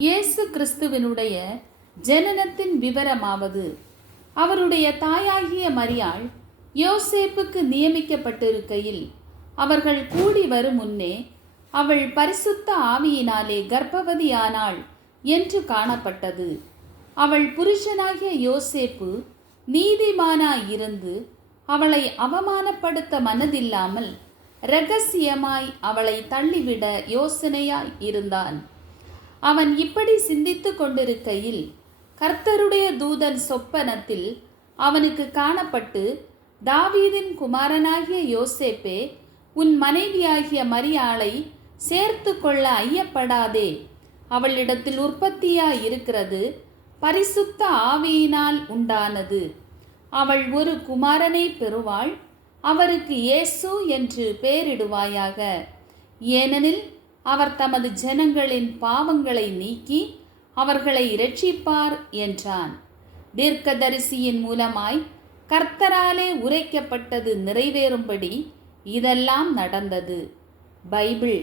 இயேசு கிறிஸ்துவினுடைய ஜனனத்தின் விவரமாவது, அவருடைய தாயாகிய மரியாள் யோசேப்புக்கு நியமிக்கப்பட்டிருக்கையில் அவர்கள் கூடி வரும் முன்னே அவள் பரிசுத்த ஆவியினாலே கர்ப்பவதியானாள் என்று காணப்பட்டது. அவள் புருஷனாகிய யோசேப்பு நீதிமானாயிருந்து அவளை அவமானப்படுத்த மனதில்லாமல் இரகசியமாய் அவளை தள்ளிவிட யோசனையாய் இருந்தான். அவன் இப்படி சிந்தித்து கொண்டிருக்கையில் கர்த்தருடைய தூதன் சொப்பனத்தில் அவனுக்கு காணப்பட்டு, தாவீதின் குமாரனாகிய யோசேப்பே, உன் மனைவியாகிய மரியாளை சேர்த்து கொள்ள ஐயப்படாதே. அவளிடத்தில் உற்பத்தியாயிருக்கிறது பரிசுத்த ஆவியினால் உண்டானது. அவள் ஒரு குமாரனை பெறுவாள். அவருக்கு இயேசு என்று பெயரிடுவாயாக. ஏனெனில் அவர் தமது ஜனங்களின் பாவங்களை நீக்கி அவர்களை இரட்சிப்பார் என்றான். தீர்க்கதரிசியின் மூலமாய் கர்த்தராலே உரைக்கப்பட்டது நிறைவேறும்படி இதெல்லாம் நடந்தது. பைபிள்.